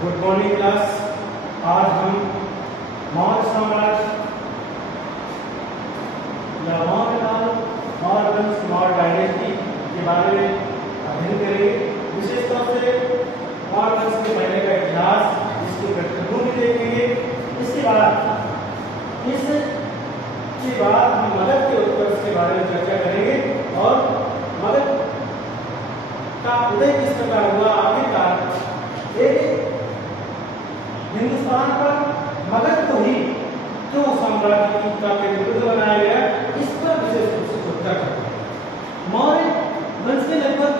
Good morning class. आज हम मौर्य साम्राज्य या मौर्य डायनेस्टी के बारे में अध्ययन करेंगे। विशेष तौर से मौर्य वंश के पहले का इतिहास, इसकी पृष्ठभूमि देखेंगे। इसके बाद हम मगध के उत्कर्ष के बारे में चर्चा करेंगे और मगध का उदय किस प्रकार हुआ। आखिरकार एक हिंदुस्तान पर मगध को ही जो साम्राज्य का केंद्र बनाया गया, इस पर विशेष रूप से चर्चा करते हैं। मौर्य वंश के लगभग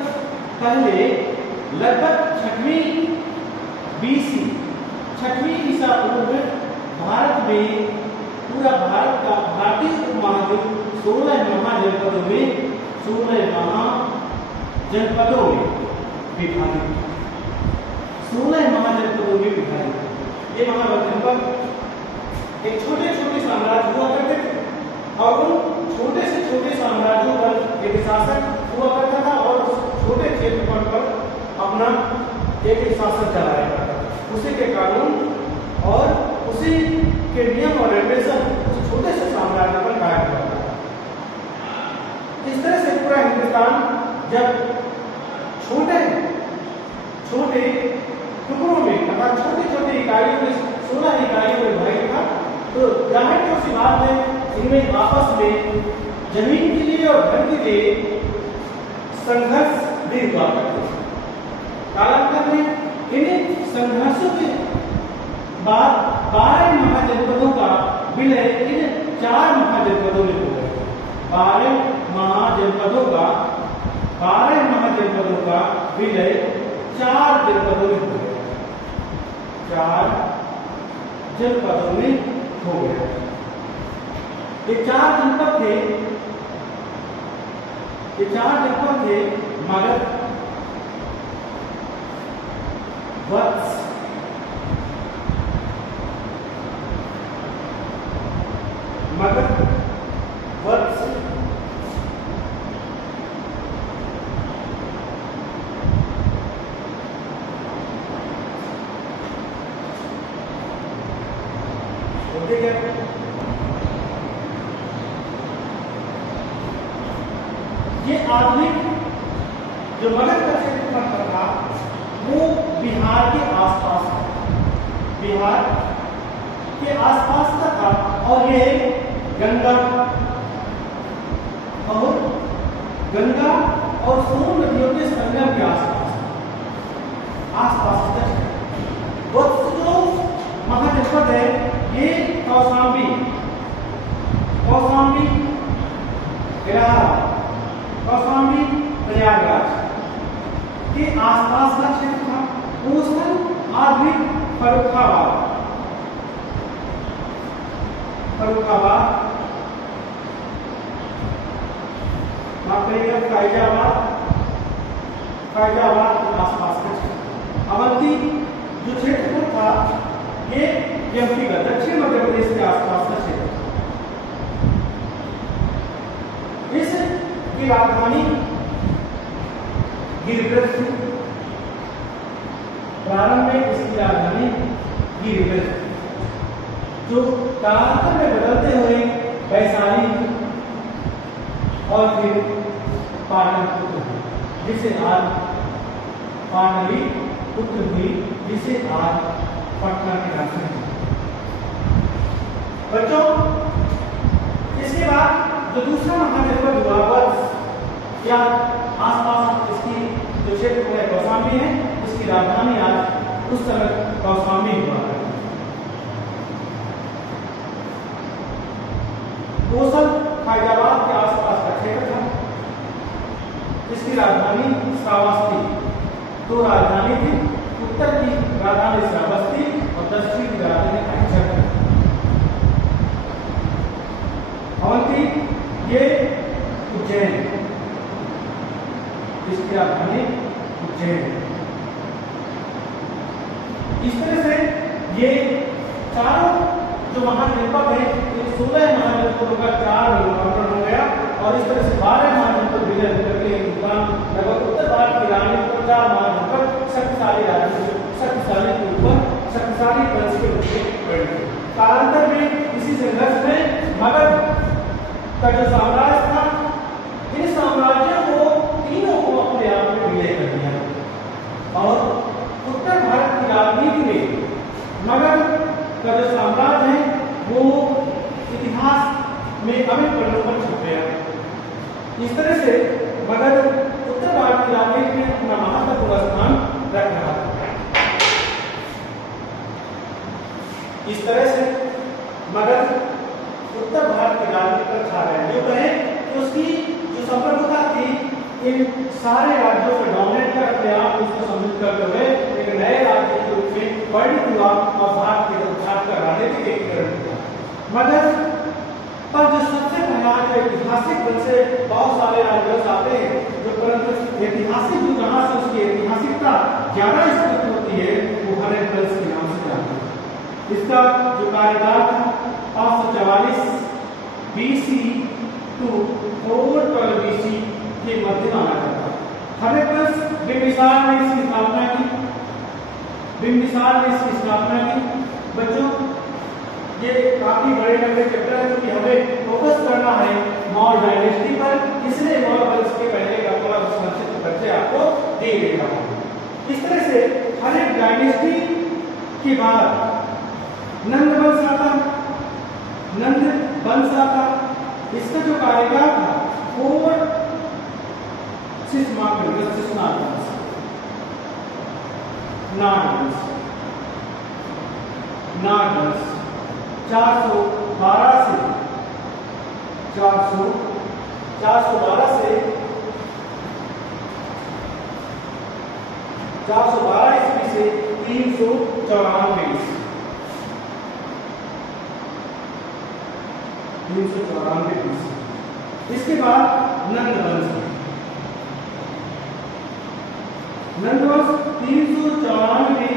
6वीं ईसा पूर्व में भारत में पूरा भारतीय उपमहाद्वीप 16 महाजनपदों में विभाजित। 16 महाजनपदों में विभाजित। ये महाजनपद एक छोटे साम्राज्य हुआ करते थे और उन छोटे से छोटे साम्राज्यों पर एक शासक हुआ करता था और उस छोटे क्षेत्रफल पर अपना एक शासन चलाया करता था। उसी के कानून और उसी के नियम और रेगुलेशन उस छोटे से साम्राज्य पर कायम हुआ था। इस तरह से पूरा हिंदुस्तान जब छोटे टुकड़ों में अर्थात छोटे इकाइयों में 16 इकाइयों में विभाजित था, तो जाहिर है उसी बात में इनमें आपस में जमीन के लिए और धन के लिए संघर्ष भी हुआ करते थे। कालांतर में इन संघर्षों के बाद 12 महाजनपदों का विलय इन 4 महाजनपदों में हो गया। 12 महाजनपदों का विलय 4 जनपदों में हो गया। 4 जनपदों में हो गया। ये 4 जनपद थे मगध, वत्स, ये आधुनिक जो मगध का क्षेत्रफल था वो बिहार के आसपास का था और ये गंगा और सोन नदियों के संगम के आसपास का क्षेत्र। जो महाजनपद है ये कौशाम्बी, प्रयागराज के आसपास का क्षेत्र था। कोसल आधुनिक फर्रुखाबाद, फैजाबाद के आसपास का क्षेत्र। अवंती जो क्षेत्र था ये एमपी का, दक्षिण मध्य प्रदेश के आसपास का क्षेत्र। इसकी राजधानी गिरिब्रज थी। प्रारंभ में इसकी राजधानी गिरिब्रज, जो कालांतर में बदलते हुए वैशाली और फिर पाटलिपुत्र, जिसे आज पाटलिपुत्र हुई, जिसे आज पटना के नाम से। बच्चों, इसके बाद जो दूसरा महाजनपद हुआ वत्स या आसपास इसकी जो क्षेत्र है कौशाम्बी है, उसकी राजधानी आज उस समय कौशाम्बी हुआ है। कोसल फैजाबाद के आसपास का क्षेत्र था। इसकी राजधानी श्रावस्ती, 2 राजधानी थी। उत्तर की राजधानी श्रावस्ती और दक्षिण की राजधानी अहिंसक। अवंती ये उज्जैन, इसकी राजधानी उज्जैन। इस तरह से ये चारों जो महाजनपद है, 16 महाजनपदों का 4 विभाजन हो गया और इस तरह से 12 महाजनपद विलय करके हिंदुस्तान लगभग उत्तर भारत की रानी 4 महाजनपद शक्तिशाली राज्य, शक्तिशाली के ऊपर मगध का जो साम्राज्य था, इन साम्राज्यों को तीनों को अपने आप में विलय कर दिया और उत्तर भारत की राजनीति में मगध का जो साम्राज्य है वो इतिहास में अमिट पन्नों पर छप गया। इस तरह से मगध उत्तर भारत की राजनीति में अपना महत्वपूर्ण स्थान रख रहा था। इस तरह से मगध उत्तर भारत की राजनीति पर छा गया। जो कहे कि उसकी जो संप्रभुता थी इन सारे राज्यों पर डोमिनेट कर अपने आप उसको सम्मिलित करते हुए एक नए राज्य के रूप में परिणित हुआ और भारत के उत्थान का राजनीतिक एकीकरण किया। मगध पर जो सबसे पहला ऐतिहासिक रूप से बहुत सारे राज्य आते हैं, जो परंतु ऐतिहासिक जो जहां से उसकी ऐतिहासिकता ज्यादा स्पष्ट होती है वो हरेक वंश के नाम से जानते हैं। इसका जो कार्यकाल था 544 BC to 412 BC के मध्य माना जाता है। हर्षवर्धन बिंबिसार ने इसकी स्थापना की। बच्चों ये काफी बड़े लंबे चैप्टर है क्योंकि हमें फोकस करना है मौर्य डायनेस्टी पर, इसलिए मौर्य वंश के पहले का थोड़ा संक्षिप्त परिचय आपको दे देता हूं। इस तरह से हर एक डायनेस्टी के बाद नंद वंश आता। इसका जो कार्यकाल था वो नाग वंश 412 ईस्वी से 394 ईस्वी। इसके बाद नंद वंश 394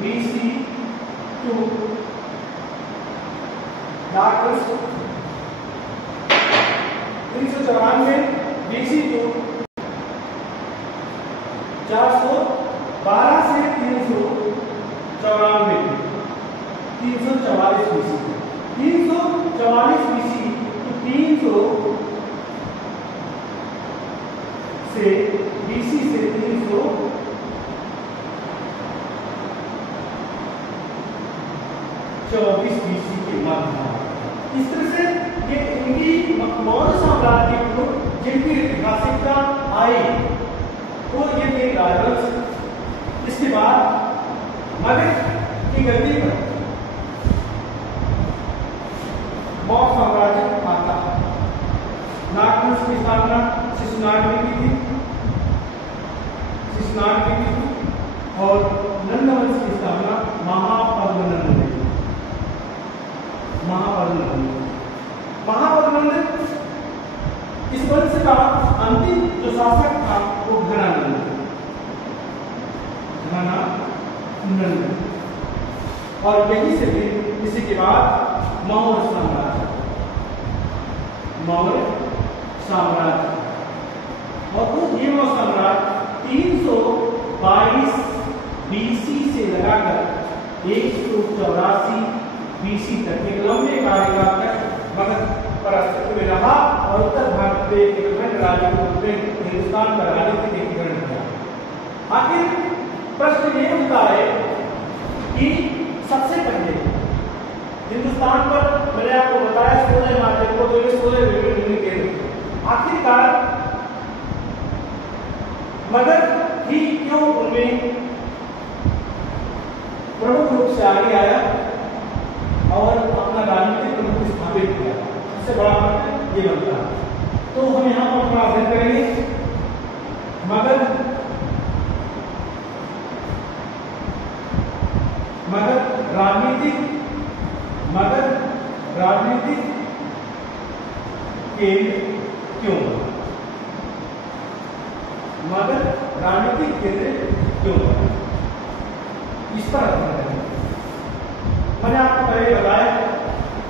BC to 394 BC to 412 से 344 BC। 344 BC to 300 से BC से 324 BC के मध्य। इस तरह से ये इनकी मौर्य साम्राज्य को जिनकी ऐतिहासिकता आई तो ये थे राजवंश। इसके बाद मगध की गद्दी पर मौर्य साम्राज्य आता है। नागवंश की स्थापना शिशुनाग ने की थी और नंदवंश की स्थापना महापद्मनंद ने। महापद्मनंद इस वंश का अंतिम जो शासक था वो घनानंद और यही से फिर इसी के बाद मौर्य साम्राज्य और वो ये साम्राज्य 322 BC से लगाकर 184 BC तक एक लंबे कार्यकाल तक मगध पर अस्तित्व में रहा और उत्तर भारत के एक विभिन्न राज्यों के रूप में हिंदुस्तान का राजनीतिक एकीकरण किया। आखिर प्रश्न ये उठता है कि सबसे पहले हिंदुस्तान पर मैंने आपको बताया 16 मार्च को, तो ये 16 विभिन्न केंद्र आखिरकार मगध ही क्यों उनमें प्रमुख रूप से आगे आया और अपना राजनीतिक प्रमुख स्थापित किया। सबसे बड़ा प्रश्न ये बनता है। तो हम यहाँ पर थोड़ा अध्ययन करेंगे। मगध राजनीतिक केंद्र क्यों बना? मगध राजनीतिक केंद्र क्यों बना? इस पर अध्ययन करेंगे। मैंने आपको पहले बताया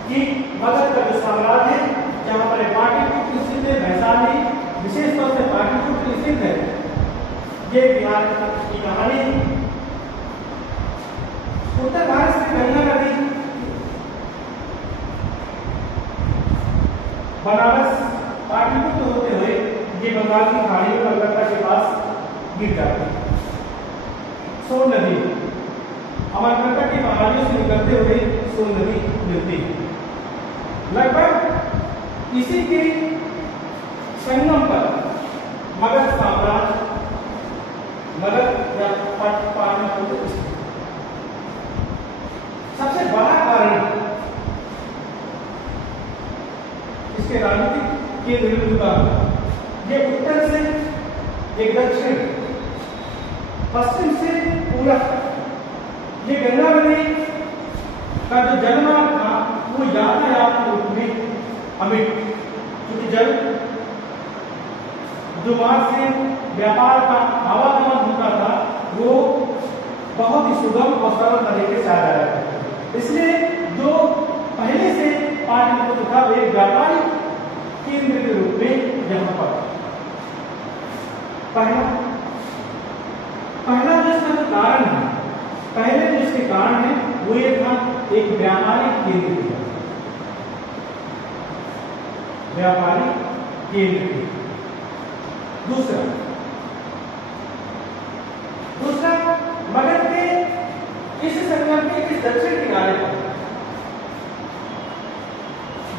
कि मगध का जो साम्राज्य है जहां पर पाटलिपुत्र स्थित है, वैशाली विशेष तौर से पाटलिपुत्र स्थित है, ये बिहार की कहानी। उत्तर भारत से गंगा नदी सोन नदी अमरकंटक की पहाड़ियों से निकलते हुए सोन नदी मिलती है। लगभग इसी के संगम पर मगध साम्राज्य, मगध या पाटलिपुत्र सबसे बड़ा कारण इसके राजनीतिक केंद्र बिंदु का ये उत्तर से एक दक्षिण, पश्चिम से पूरब, ये गंगा नदी का जो जलमार्ग था वो यातायात के रूप में अमिट, क्योंकि जल जो मार्ग से व्यापार का आवागमन होता था वो बहुत ही सुगम और सरल तरीके से आ जाया था। इसलिए जो पहले से पाटलिपुत्र था वो एक व्यापारिक केंद्र के रूप में यहाँ पर पहला जो इसका कारण है, पहले जो इसके कारण है वो ये था एक व्यापारिक केंद्र, व्यापारिक केंद्र। दूसरा मगध के इस संगम के इस दक्षिण किनारे पर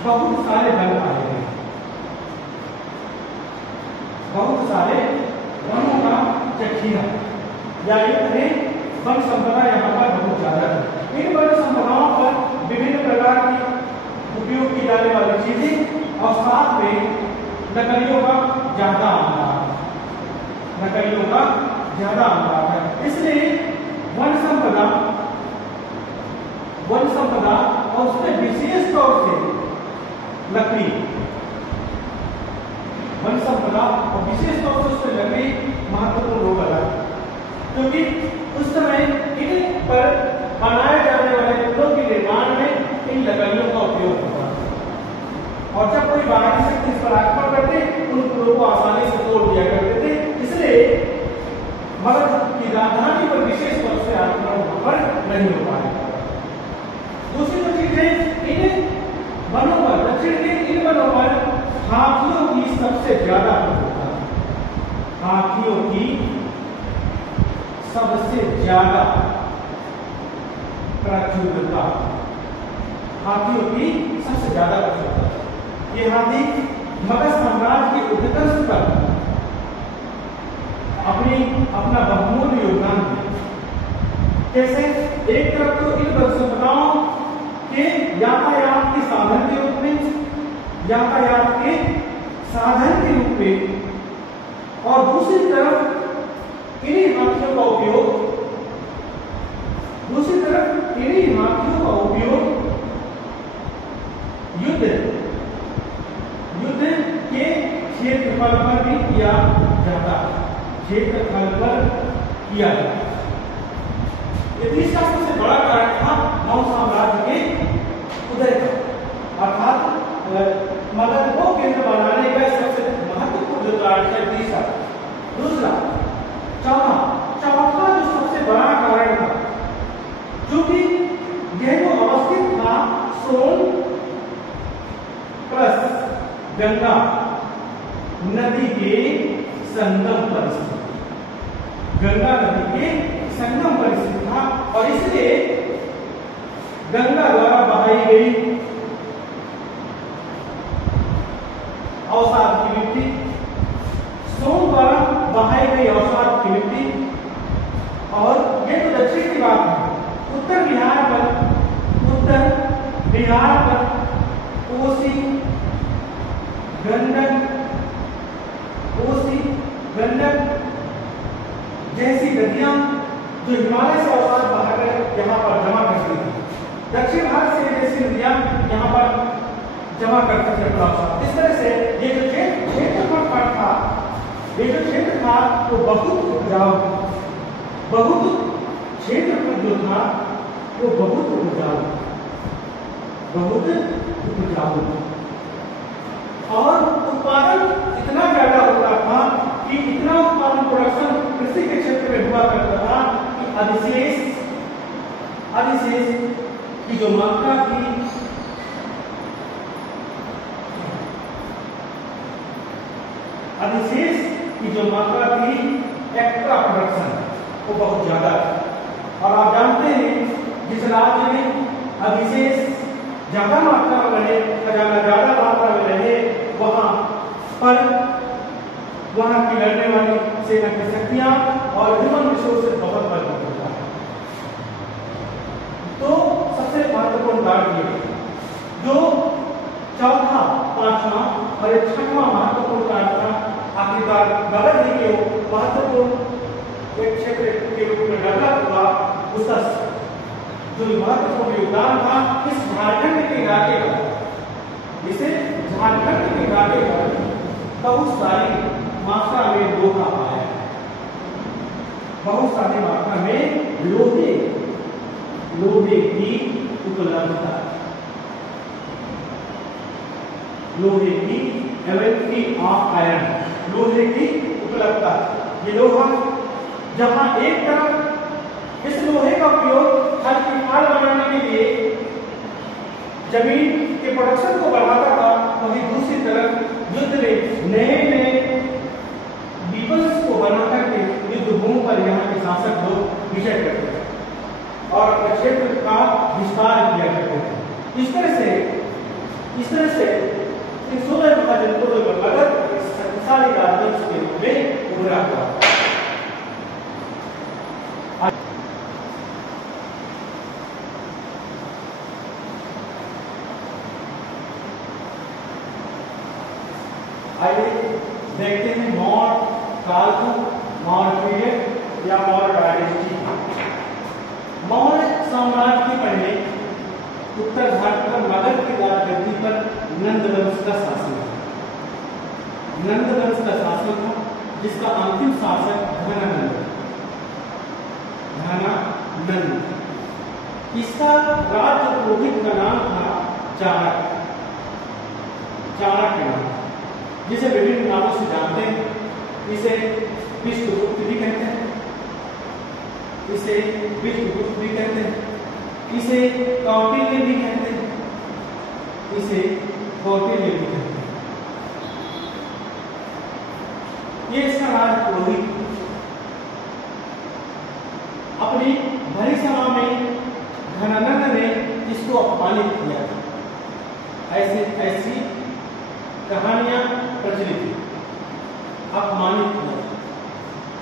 बहुत सारे वन पाए गए, बहुत सारे वनों का चखीरा या वन संपदा यहाँ पर बहुत ज्यादा है। इन वन संपदाओं पर विभिन्न प्रकार की उपयोग की जाने वाली चीजें और साथ में नकलियों का ज्यादा अनुपात, नकलियों का ज्यादा अनुपात है। इसलिए वन संपदा और उसमें विशेष तौर से लकड़ी, वन संपदा और विशेष तौर से उसमें लकड़ी महत्वपूर्ण रोल अदा है, क्योंकि उस समय इन पर बनाए जाने वाले पुलों के निर्माण में इन लकड़ियों का उपयोग होता है और जब कोई बाहरी शक्ति इस पर आक्रमण करते उन पुलों को आसानी से तोड़ दिया करते थे। इसलिए मगध की राजधानी पर विशेष तौर से आक्रमण वहां पर नहीं हो पाया। दूसरी जो चीज है, इन वनों पर, दक्षिण के इन वनों पर हाथियों की सबसे ज्यादा प्रचुरता, हाथियों की सबसे ज्यादा प्रचुरता, हाथियों की सबसे ज्यादा प्रचुरता। ये हाथी मगध साम्राज्य के उत्कर्ष पर अपना बहुमूल्य योगदान दिया। कैसे? एक तरफ तो इन वन संपदाओं के यातायात के साधन के रूप में, यातायात के साधन के रूप में, और दूसरी तरफ इन्हीं हाथियों का उपयोग, दूसरी तरफ इन्हीं हाथियों का उपयोग युद्ध के क्षेत्रफल पर भी किया जाता है, क्षेत्रफल पर किया जाता है। ये तीसरा सबसे बड़ा कारण था नौ साम्राज्य के उदय का, अर्थात मगध को केंद्र बनाने का सबसे महत्वपूर्ण जो कारण है तीसरा। दूसरा, चौथा जो सबसे बड़ा कारण था, क्योंकि यह जो अवस्थित था सोन प्लस गंगा नदी के संगम पर स्थित, गंगा नदी के संगम पर स्थित था और इसलिए गंगा द्वारा बहाई गई अवसाद की मिट्टी, सोन द्वारा बहाई गई अवसाद की मिट्टी, और ये तो दक्षिण की बात है। उत्तर बिहार पर कोसी गंडक जैसी नदियां जो हिमालय से अवसाद बहाकर यहाँ पर जमा करती थी, दक्षिण भारत से जैसी नदियां यहाँ पर जमा करते थे अवसाद। इस तरह से ये जो क्षेत्रफल था, ये जो क्षेत्र था वो बहुत उपजाऊ, बहुत क्षेत्रफल जो था वो बहुत उपजाऊ और उत्पादन इतना ज्यादा होता था कि इतना उत्पादन, प्रोडक्शन कृषि के क्षेत्र में हुआ करता था कि अधिशेष की जो मात्रा थी, अधिशेष की जो मात्रा थी, एक्स्ट्रा प्रोडक्शन, वो बहुत ज्यादा था। और आप जानते हैं जिस राज्य में अधिशेष ज्यादा मात्रा में रहे, खजाना ज्यादा मात्रा में रहे, वहां पर वहां की लड़ने वाली सेना की शक्तियां और ह्यूमन रिसोर्सेज बहुत मजबूत होता है। तो सबसे महत्वपूर्ण बात ये जो चौथा, पांचवा और एक छठवां महत्वपूर्ण कार्य था, आखिरकार गलत ही के महत्वपूर्ण एक क्षेत्र के रूप में डेवलप हुआ। उसका जो महत्वपूर्ण योगदान था इस झारखंड के इलाके का, इसे झारखंड के इलाके पर बहुत सारी मात्रा में लोहा आया है, बहुत सारी मात्रा में लोहे की उपलब्धता, लोहे की एवेलेबिलिटी ऑफ आयरन, लोहे की उपलब्धता। ये लोहा जहां एक तरफ इस लोहे का उपयोग हर की खाल बनाने के लिए जमीन के प्रोडक्शन को बढ़ाता था, वहीं दूसरी तरफ युद्ध में नए नए वीपन्स को बना करके युद्ध भूमि पर यहाँ के शासक लोग विजय करते थे और अपने क्षेत्र का विस्तार किया करते थे। इस तरह से इन 16 महाजनपदों में मगध एक शक्तिशाली राजवंश के रूप में उभरा हुआ। आइए देखते हैं मौर्य काल को, मौर्य पीरियड या मौर्य डायनेस्टी। मौर्य साम्राज्य के पहले उत्तर भारत पर मगध की राजगद्दी पर नंद वंश का शासन था। नंद वंश का शासन था जिसका अंतिम शासक धनानंद। इसका राज्य पुरोहित का नाम था चाणक्य। चाणक्य नाम, जिसे विभिन्न नामों से जानते हैं। इसे विष्णुगुप्त भी कहते हैं, इसे विष्णुगुप्त भी कहते हैं, इसे कौटिल्य भी कहते हैं, इसे कौटिल्य भी कहते हैं। ये इसका राज पुरोहित अपनी भरी सभा में धनानंद ने इसको अपमानित किया। ऐसी कहानियां प्रचलित थी, अपमानित किया।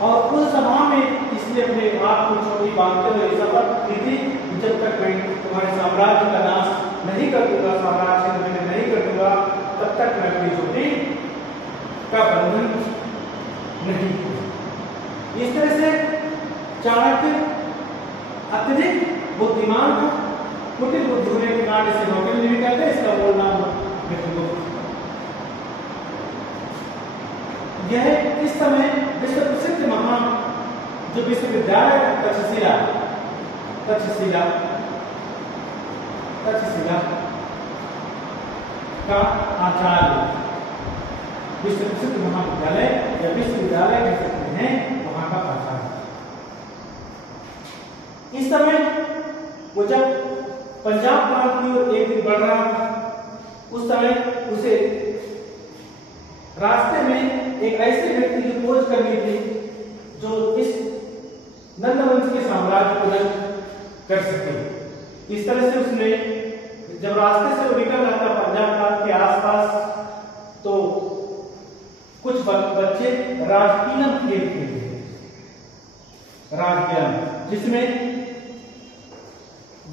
और उस सभा में इसने अपने आप को छोटी बांधते हुए शपथ ली थी, जब तक मैं तुम्हारे साम्राज्य का नाश नहीं कर दूंगा, साम्राज्य में नहीं कर दूंगा, तब तक मैं अपनी चोटी का बंधन नहीं। इस तरह से चाणक्य अत्यधिक बुद्धिमान था। कुटिल बुद्धि होने के कारण इसे कौटिल्य भी कहते हैं, इसका मूल नाम विष्णुगुप्त। यह इस समय विश्व प्रसिद्ध महान जो विश्वविद्यालय तक्षशिला का आचार्य, विश्व प्रसिद्ध महाविद्यालय या विश्वविद्यालय कह सकते हैं, वहां का आचार्य। इस समय वो जब पंजाब प्रांत की ओर एक दिन बढ़ रहा था, उस समय उसे रास्ते में एक ऐसे व्यक्ति की खोज करनी थी जो इस नंदवंश के साम्राज्य को नष्ट कर सके। इस तरह से उसने जब रास्ते से वो निकल रहा था पंजाब प्रांत के आसपास, तो कुछ बच्चे राजकीलम खेल खेलते थे। राजकीलम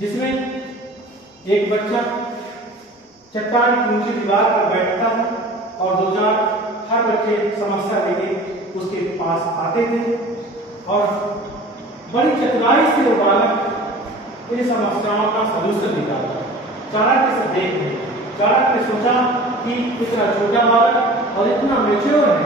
जिसमें एक बच्चा चट्टान की ऊंची दीवार पर बैठता था और दो चार हर बच्चे समस्या लेके उसके पास आते थे और बड़ी चतुराई से वो बालक इन समस्याओं का सलूशन निकालता। चाणक्य से देख रहे, चाणक्य ने सोचा कि इतना छोटा बालक और इतना मैच्योर है,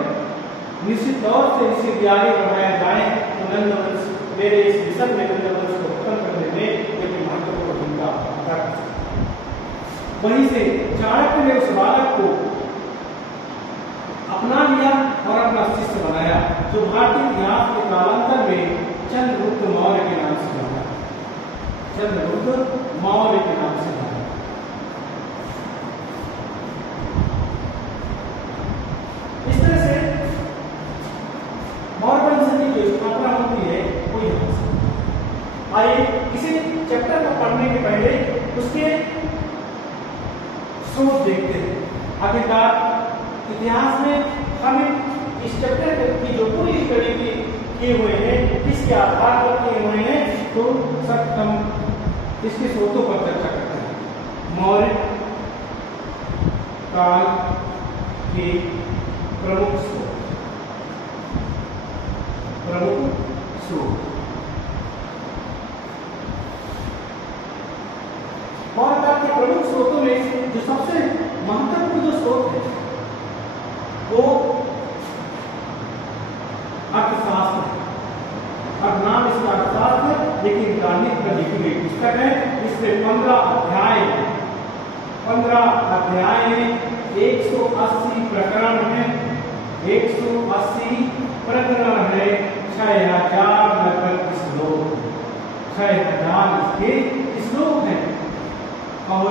निश्चित तौर से इसे विद्यालय पढ़ाया जाए तो नंदवंश मेरे इस मिशन में नंदवंश को खत्म करने में एक महत्वपूर्ण भूमिका अदा कर सकता है। वहीं से चाणक्य ने उस बालक को अपना लिया और अपना शिष्य बनाया, जो भारतीय इतिहास के कालांतर में चंद्रगुप्त मौर्य के नाम से जाना। चंद्रगुप्त मौर्य के नाम से जाना। इस तरह से मौर्य वंश की जो स्थापना होती है वो आइए इसी चैप्टर को पढ़ने के पहले उसके स्रोत देखते हैं। आखिरकार इतिहास में हम इस चैप्टर की जो पूरी स्टडी किए हुए हैं किसके आधार पर किए हुए हैं, तो सब हम इसके स्रोतों पर चर्चा करते हैं। मौर्य काल के प्रमुख स्रोत मौर्य काल के प्रमुख स्रोतों में जो सबसे महत्वपूर्ण जो स्रोत है वो अर्थशास्त्र। अब नाम इसका अर्थशास्त्र है, लेकिन गणित पर लिखी गई पुस्तक है। इसमें 15 अध्याय हैं, 180 प्रकरण हैं, 180 प्रकरण है, 6000 लगभग श्लोक, 6000 इसके श्लोक हैं। और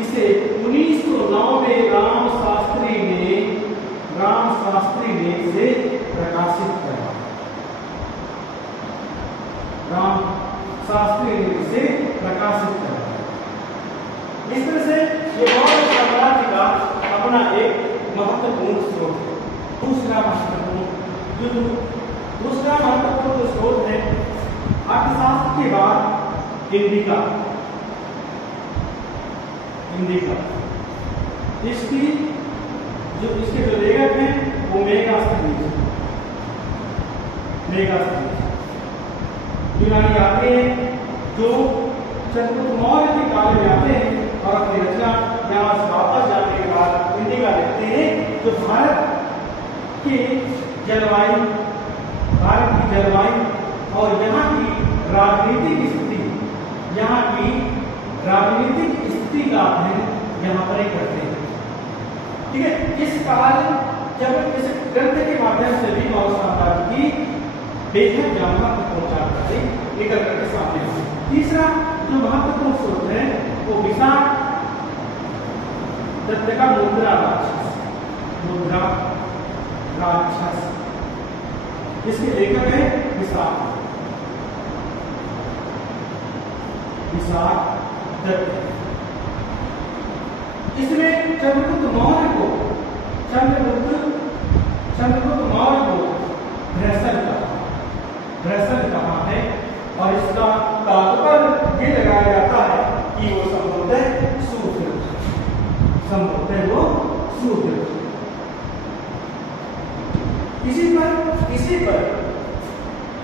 इसे 1909 में राम शास्त्री ने इसे प्रकाशित किया। राम शास्त्री ने इसे प्रकाशित किया। इस तरह से ये मौर्य साम्राज्य का अपना एक महत्वपूर्ण स्रोत है। दूसरा महत्वपूर्ण स्रोत है अर्थशास्त्र के बाद इंडिका। इसके जो लेखक हैं वो मेगास्थनीज यूनानी आते हैं जो चंद्रगुप्त मौर्य के काल में आते हैं और अपनी रचना यहाँ से वापस जाने के बाद इंडिका लिखते हैं, जो भारत की जलवायु और यहाँ की राजनीतिक स्थिति का अध्ययन यहाँ पर करते हैं। ठीक है, इस काल जब इस ग्रंथ के माध्यम से भी मौर्य साम्राज्य की बेहद जानकारी जानकारी निकल करके सामने आती है। तीसरा जो महत्वपूर्ण स्रोत है वो विशाख दत्त का मुद्रा राक्षस, इसके लेखक है विशाख दत्त। इसमें चंद्रगुप्त मौर्य को भ्रसन कहा है और इसका तात्पर्य ये लगाया जाता है कि वो संभवतः शूद्र।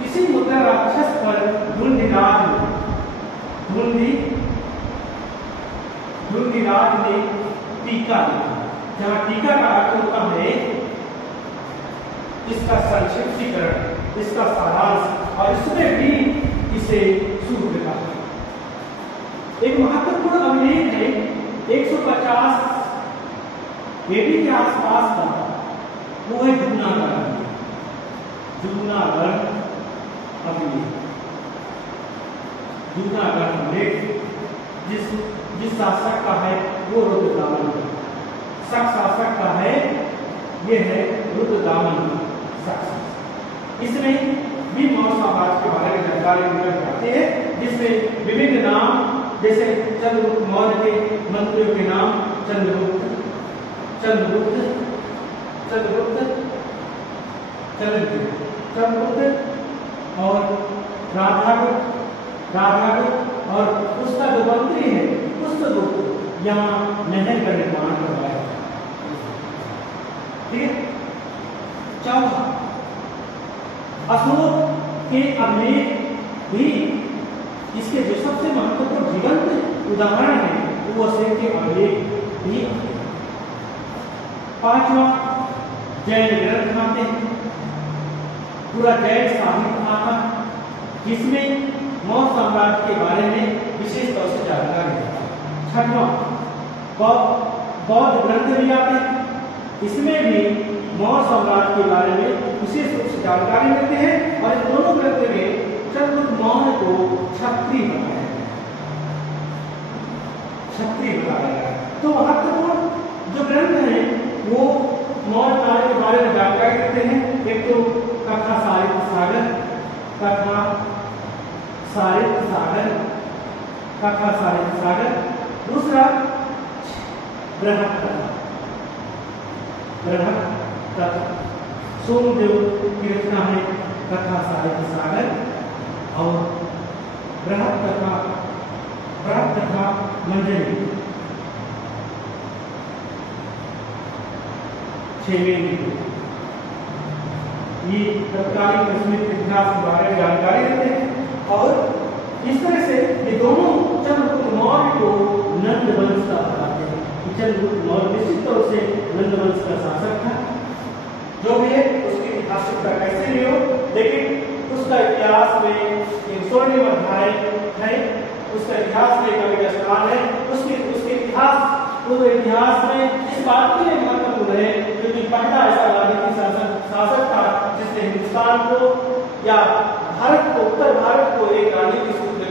इसी मुद्रा राक्षस पर ढूंढीराज ने टीका लिखा, जहां टीका का अर्थ होता है इसका संक्षिप्तीकरण, इसका सारांश, और इसमें भी इसे शूद्र कहा। एक महत्वपूर्ण अभिलेख है 150 एडी के आसपास का, वो है जूनागढ़ अभिलेख। जिस शासक का है वो रुद्रदामन, शासक का है ये है रुद्रदामन शासक। इसमें भी मौर्य साम्राज्य के बारे में जानकारी निकल जाती है, जिसमें विभिन्न नाम, जैसे चंद्रगुप्त मौर्य के मंत्रियों के नाम चंद्रगुप्त और राधागुप्त और उसका जो मंत्री है पुष्पगुप्त यहाँ नहर का निर्माण करवाया। ठीक है। चौथा, अशोक के अभिलेख भी इसके जो सबसे महत्वपूर्ण जीवंत उदाहरण है वो अशोक के अभिलेख भी। पांचवा, जैन ग्रंथ आते हैं, पूरा जैन साहित्य आता है जिसमें मौर्य साम्राज्य के बारे में विशेष तौर से जानकारी है। छठवां, बौद्ध ग्रंथ भी आते हैं, इसमें भी मौर्य साम्राज्य के बारे में विशेष रूप से जानकारी मिलती है। और इन दोनों ग्रंथ में चंद्रगुप्त मौर्य को क्षत्रिय बताया गया है। तो महत्वपूर्ण जो ग्रंथ हैं वो मौर्य काल के बारे में जानकारी देते हैं। एक तो कथा साहित्य सागर, कथा सारित सागर, कथा सारित सागर। दूसरा बृहत कथा, बृहत कथा सोमदेव की रचना है कथा सारित सागर। और बृहत कथा मंजरी 6वें। ये तत्कालीन कश्मीर के इतिहास के बारे में जानकारी देते हैं। और इस तरह से ये दोनों चंद्रगुप्त मौर्य को नंद वंश का बताते हैं कि चंद्रगुप्त मौर्य निश्चित तौर से नंद वंश का शासक था। जो भी है उसकी आश्चर्यता कैसे भी हो, लेकिन उसका इतिहास में एक स्वर्णिम अध्याय है, उसका इतिहास में एक स्थान है। उसके इतिहास में इस बात के लिए महत्वपूर्ण है क्योंकि पहला ऐसा राजनीतिक शासक था जिसने हिंदुस्तान को या भारत को, उत्तर भारत को एक राजनीतिक सूत्र